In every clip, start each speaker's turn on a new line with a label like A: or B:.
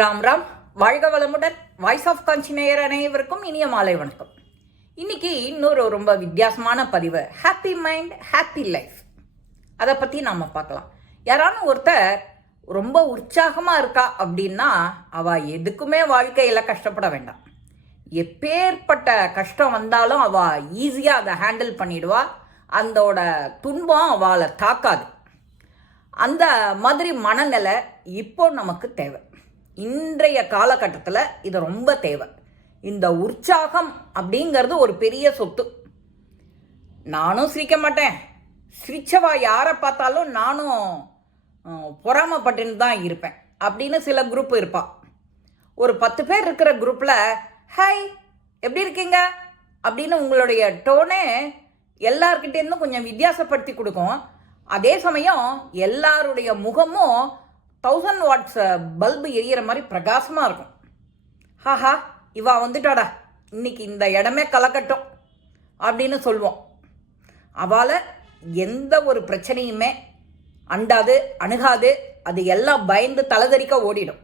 A: ராம் ராம். வாழ்க வளமுடன். Voice of காஞ்சி நேயர் அனைவருக்கும் இனிய மாலை வணக்கம். இன்னைக்கு இன்னொரு ரொம்ப வித்தியாசமான பதிவு. ஹாப்பி மைண்ட் ஹாப்பி லைஃப் அதை பற்றி நாம் பார்க்கலாம். யாரான ஒருத்தர் ரொம்ப உற்சாகமாக இருக்கா அப்படின்னா அவள் எதுக்குமே வாழ்க்கையில் கஷ்டப்பட வேண்டாம். எப்பேற்பட்ட கஷ்டம் வந்தாலும் அவள் ஈஸியாக அதை ஹேண்டில் பண்ணிடுவா. அதோட துன்பம் அவளை தாக்காது. அந்த மாதிரி மனநிலை இப்போ நமக்கு தேவை. இன்றைய காலகட்டத்தில் இது ரொம்ப தேவை. இந்த உற்சாகம் அப்படிங்கிறது ஒரு பெரிய சொத்து. நானும் சிரிக்க மாட்டேன். சிரிச்சவா யாரை பார்த்தாலும் நானும் பொறாமப்பட்டுன்னு பொறாமைப்பட்டுன்னு தான் இருப்பேன். அப்படின்னு சில குரூப் இருப்பா. ஒரு பத்து பேர் இருக்கிற குரூப்பில் ஹாய் எப்படி இருக்கீங்க? அப்படின்னு உங்களுடைய டோனே எல்லார்கிட்டேருந்தும் கொஞ்சம் வித்தியாசப்படுத்தி கொடுக்கும். அதே சமயம் எல்லாருடைய முகமும் தௌசண்ட் வாட்ஸ் பல்பு எரியிற மாதிரி பிரகாசமாக இருக்கும். ஹாஹா இவா வந்துட்டாடா. இன்னைக்கு இந்த இடமே கலக்கட்டும் அப்படின்னு சொல்லுவோம். அவளை எந்த ஒரு பிரச்சனையுமே அண்டாது அணுகாது. அது எல்லாம் பயந்து தலைதறிக்க ஓடிடும்.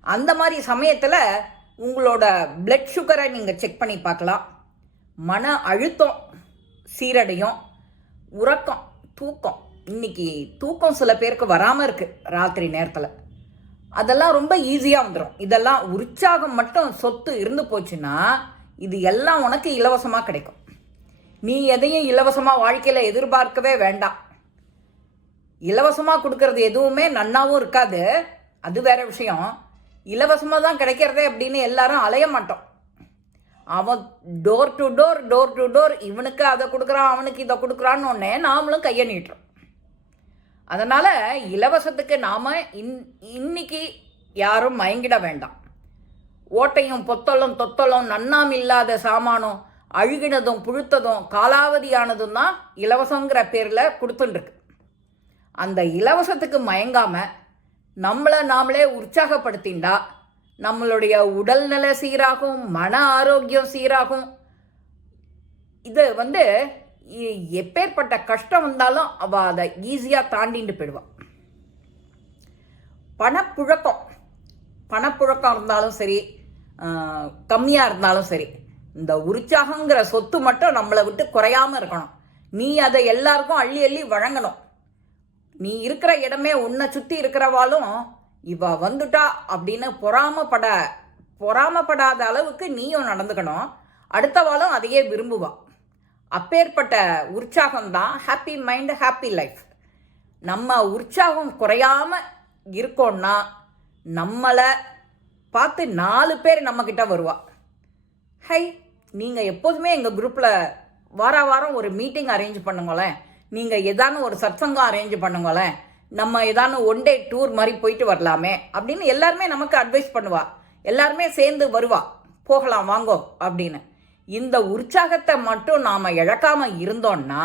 A: அந்த மாதிரி சமயத்தில் உங்களோட பிளட் சுகரை நீங்கள் செக் பண்ணி பார்க்கலாம். மன அழுத்தம் சீரடையும் உறக்கம் தூக்கம் இன்னைக்கு தூக்கம் சில பேருக்கு வராமல் இருக்குது ராத்திரி நேரத்தில். அதெல்லாம் ரொம்ப ஈஸியாக வந்துடும் இதெல்லாம் உற்சாகம் மட்டும் சொத்து இருந்து போச்சுன்னா இது எல்லாம் உனக்கு இலவசமாக கிடைக்கும். நீ எதையும் இலவசமாக வாழ்க்கையில் எதிர்பார்க்கவே வேண்டாம். இலவசமாக கொடுக்கறது எதுவுமே நன்னாவும் இருக்காது. அது வேற விஷயம். இலவசமாக தான் கிடைக்கிறதே அப்படின்னு எல்லாரும் அலைய மாட்டோம். அவன் door to door door to door இவனுக்கு அதை கொடுக்குறான் அவனுக்கு இதை கொடுக்குறான்னு ஒன்னே நாமளும் கையை நீட்டுறோம். அதனால் இலவசத்துக்கு நாம் இன் இன்னைக்கு யாரும் மயங்கிட வேண்டாம். ஓட்டையும் பொத்தலும் தொத்தலும் நன்னாம் இல்லாத சாமானும் அழுகினதும் புழுத்ததும் காலாவதியானதும் தான் இலவசங்கிற பேரில் கொடுத்துட்டுருக்கு அந்த இலவசத்துக்கு மயங்காமல் நம்மளை நாமளே உற்சாகப்படுத்திண்டா நம்மளுடைய உடல்நல சீராகும் மன ஆரோக்கியம் சீராகும். இது வந்து எப்பேற்பட்ட கஷ்டம் வந்தாலும் அவ அதை ஈஸியாக தாண்டிட்டு போயிடுவான் பணப்புழக்கம் பணப்புழக்கம் இருந்தாலும் சரி கம்மியாக இருந்தாலும் சரி இந்த உற்சாகங்கிற சொத்து மட்டும் நம்மளை விட்டு குறையாம இருக்கணும். நீ அதை எல்லாருக்கும் அள்ளி அள்ளி வழங்கணும். நீ இருக்கிற இடமே உன்னை சுற்றி இருக்கிறவாலும் இவ வந்துட்டா அப்படின்னு பொறாமப்பட பொறாமப்படாத அளவுக்கு நீயும் நடந்துக்கணும். அடுத்தவாளும் அதையே விரும்புவாள் அப்பேற்பட்ட உற்சாகம் தான் ஹாப்பி மைண்ட் ஹாப்பி லைஃப் நம்ம உற்சாகம் குறையாம இருக்கோன்னா நம்மளை பார்த்து நாலு பேர் நம்மக்கிட்ட வருவா. ஹை நீங்கள் எப்போதுமே எங்கள் குரூப்பில் வார வாரம் ஒரு மீட்டிங் அரேஞ்ச் பண்ணுங்களேன். நீங்கள் ஏதானு ஒரு சத்சங்கம் அரேஞ்ச் பண்ணுங்களேன். நம்ம ஏதானு ஒன் டே டூர் மாதிரி போயிட்டு வரலாமே அப்படின்னு எல்லாருமே நமக்கு அட்வைஸ் பண்ணுவா. எல்லாருமே சேர்ந்து வருவா. போகலாம் வாங்கோ அப்படின்னு. இந்த உற்சாகத்தை மட்டும் நாம் இழக்காம இருந்தோம்னா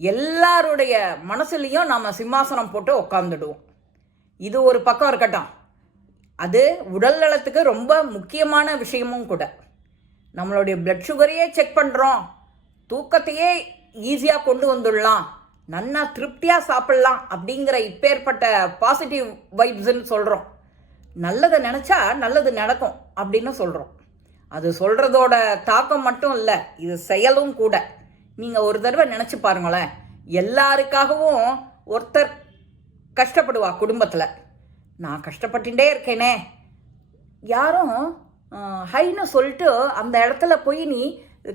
A: எல்லாருடைய மனசுலையும் நாம் சிம்மாசனம் போட்டு உட்காந்துடுவோம் இது ஒரு பக்கம் இருக்கட்டும். அது உடல் நலத்துக்கு ரொம்ப முக்கியமான விஷயமும் கூட. நம்மளுடைய பிளட் சுகரையே செக் பண்ணுறோம் தூக்கத்தையே ஈஸியாக கொண்டு வந்துடலாம். நன்னா திருப்தியாக சாப்பிட்லாம் அப்படிங்கிற இப்பேற்பட்ட பாசிட்டிவ் வைப்ஸ்ன்னு சொல்கிறோம் நல்லதை நினச்சா நல்லது நடக்கும் அப்படின்னு சொல்கிறோம் அது சொல்கிறதோட தாக்கம் மட்டும் இல்லை இது செயலும் கூட. நீங்கள் ஒரு தடவை நினச்சி பாருங்களேன் எல்லாருக்காகவும் ஒருத்தர் கஷ்டப்படுவா குடும்பத்தில். நான் கஷ்டப்பட்டுட்டே இருக்கேனே. யாரும் ஹைன்னு சொல்லிட்டு அந்த இடத்துல போய் நீ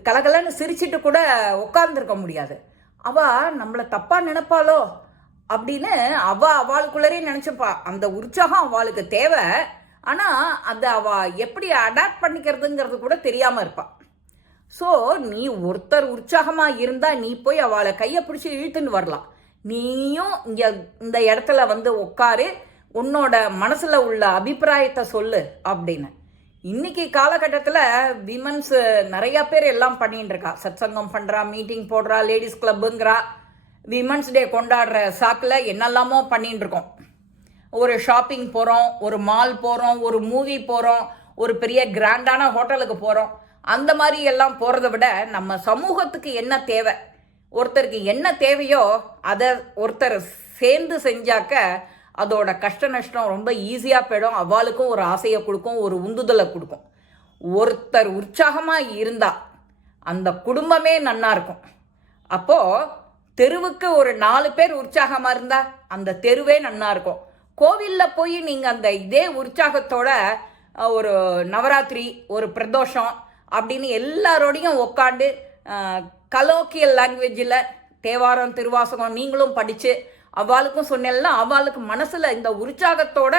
A: கலகலன்னு சிரிச்சிட்டு கூட உட்கார்ந்துருக்க முடியாது. அவள் நம்மளை தப்பாக நினைப்பாளோ அப்படின்னு அவள் அவளுக்குள்ளரே நினச்சிப்பா. அந்த உற்சாகம் அவளுக்கு தேவை. ஆனால் அதை அவ எப்படி அடாப்ட் பண்ணிக்கிறதுங்கிறது கூட தெரியாமல் இருப்பாள் ஸோ நீ ஒருத்தர் உற்சாகமாக இருந்தால் நீ போய் அவளை கையை பிடிச்சி இழுத்துன்னு வரலாம். நீயும் இங்கே இந்த இடத்துல வந்து உட்காரு உன்னோட மனசில் உள்ள அபிப்பிராயத்தை சொல்லு அப்படின்னு. இன்னைக்கு காலகட்டத்தில் விமன்ஸு நிறையா பேர் எல்லாம் பண்ணிட்டு இருக்கா. சத்சங்கம் பண்ணுறா மீட்டிங் போடுறா லேடிஸ் கிளப்புங்கிறா விமன்ஸ் டே கொண்டாடுற சாக்கில் என்னெல்லாமோ பண்ணிட்டு இருக்கோம். ஒரு ஷாப்பிங் போகிறோம் ஒரு மால் போகிறோம் ஒரு மூவி போகிறோம் ஒரு பெரிய கிராண்டான ஹோட்டலுக்கு போகிறோம் அந்த மாதிரி எல்லாம் போகிறத விட நம்ம சமூகத்துக்கு என்ன தேவை? ஒருத்தருக்கு என்ன தேவையோ அதை ஒருத்தர் சேர்ந்து செஞ்சாக்க அதோட கஷ்ட நஷ்டம் ரொம்ப ஈஸியாக போயிடும். அவளுக்கும் ஒரு ஆசையை கொடுக்கும் ஒரு உந்துதலை கொடுக்கும். ஒருத்தர் உற்சாகமாக இருந்தால் அந்த குடும்பமே நன்னா இருக்கும். அப்போது தெருவுக்கு ஒரு நாலு பேர் உற்சாகமாக இருந்தால் அந்த தெருவே நன்னா இருக்கும். கோவிலில் போய் நீங்கள் அந்த இதே உற்சாகத்தோட ஒரு நவராத்திரி ஒரு பிரதோஷம் அப்படின்னு எல்லாரோடையும் உட்காந்து கலோக்கியல் லாங்குவேஜில் தேவாரம் திருவாசகம் நீங்களும் படித்து அவளுக்கும் சொன்னேன்னா அவளுக்கு மனசில் இந்த உற்சாகத்தோட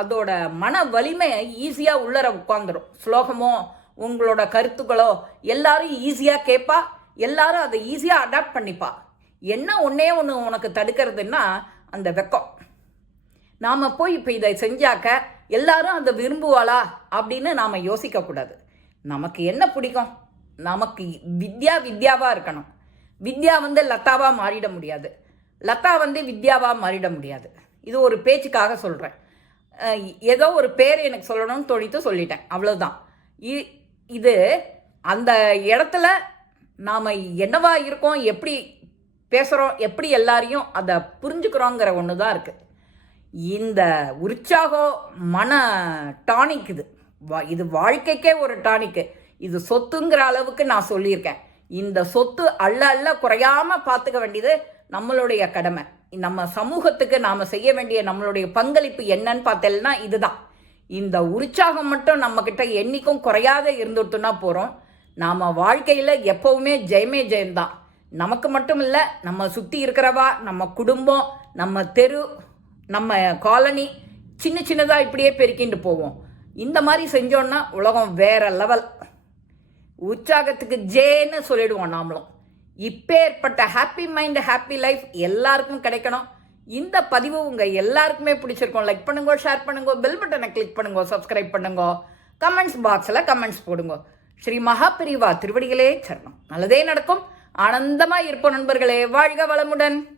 A: அதோட மன வலிமை ஈஸியாக உள்ளர உட்காந்துரும் ஸ்லோகமோ உங்களோட கருத்துக்களோ எல்லாரும் ஈஸியாக கேட்பா எல்லாரும் அதை ஈஸியாக அடாப்ட் பண்ணிப்பா. என்ன ஒன்றே ஒன்று உனக்கு தடுக்கிறதுன்னா அந்த வெக்கம். நாம் போய் இப்போ இதை செஞ்சாக்க எல்லாரும் அதை விரும்புவாளா அப்படின்னு நாம் யோசிக்கக்கூடாது நமக்கு என்ன பிடிக்கும்? நமக்கு வித்யா வித்யாவாக இருக்கணும். வித்யா வந்து லதாவாக மாறிட முடியாது. லதா வந்து வித்யாவாக மாறிட முடியாது. இது ஒரு பேச்சுக்காக சொல்கிறேன் ஏதோ ஒரு பேர் எனக்கு சொல்லணும்னு தோணித்து சொல்லிட்டேன். அவ்வளோதான் இ- இது அந்த இடத்துல நாம் என்னவா இருக்கோம் எப்படி பேசுகிறோம் எப்படி எல்லாரையும் அதை புரிஞ்சுக்கிறோங்கிற ஒன்று தான் இருக்குது இந்த உற்சாகம் மன டானிக் இது. வா- இது வாழ்க்கைக்கே ஒரு டானிக்கு இது சொத்துங்கிற அளவுக்கு நான் சொல்லியிருக்கேன். இந்த சொத்து அல்ல அல்ல குறையாம பார்த்துக்க வேண்டியது நம்மளுடைய கடமை. நம்ம சமூகத்துக்கு நாம் செய்ய வேண்டிய நம்மளுடைய பங்களிப்பு என்னன்னு பார்த்தேன்னா இதுதான். இந்த உற்சாகம் மட்டும் நம்மக்கிட்ட என்றைக்கும் குறையாத இருந்துட்டுனா போகிறோம் நாம் வாழ்க்கையில் எப்போவுமே ஜெயமே ஜெயம்தான் நமக்கு மட்டும் இல்லை நம்ம சுற்றி இருக்கிறவா நம்ம குடும்பம் நம்ம தெரு நம்ம காலனி சின்ன சின்னதாக இப்படியே பெருக்கிட்டு போவோம். இந்த மாதிரி செஞ்சோன்னா உலகம் வேற லெவல். உற்சாகத்துக்கு ஜேன்னு சொல்லிடுவோம் நாமளும். இப்பேற்பட்ட ஹாப்பி மைண்ட் ஹாப்பி லைஃப் எல்லாருக்கும் கிடைக்கணும். இந்த பதிவு உங்கள் எல்லாருக்குமே பிடிச்சிருக்கோம். லைக் பண்ணுங்க ஷேர் பண்ணுங்க பெல் பட்டனை கிளிக் பண்ணுங்க சப்ஸ்கிரைப் பண்ணுங்க கமெண்ட்ஸ் பாக்ஸில் கமெண்ட்ஸ் போடுங்க. ஸ்ரீ மகாபிரிவா திருவடிகளே சரணம். நல்லதே நடக்கும். ஆனந்தமாக இருப்போம் நண்பர்களே. வாழ்க வளமுடன்.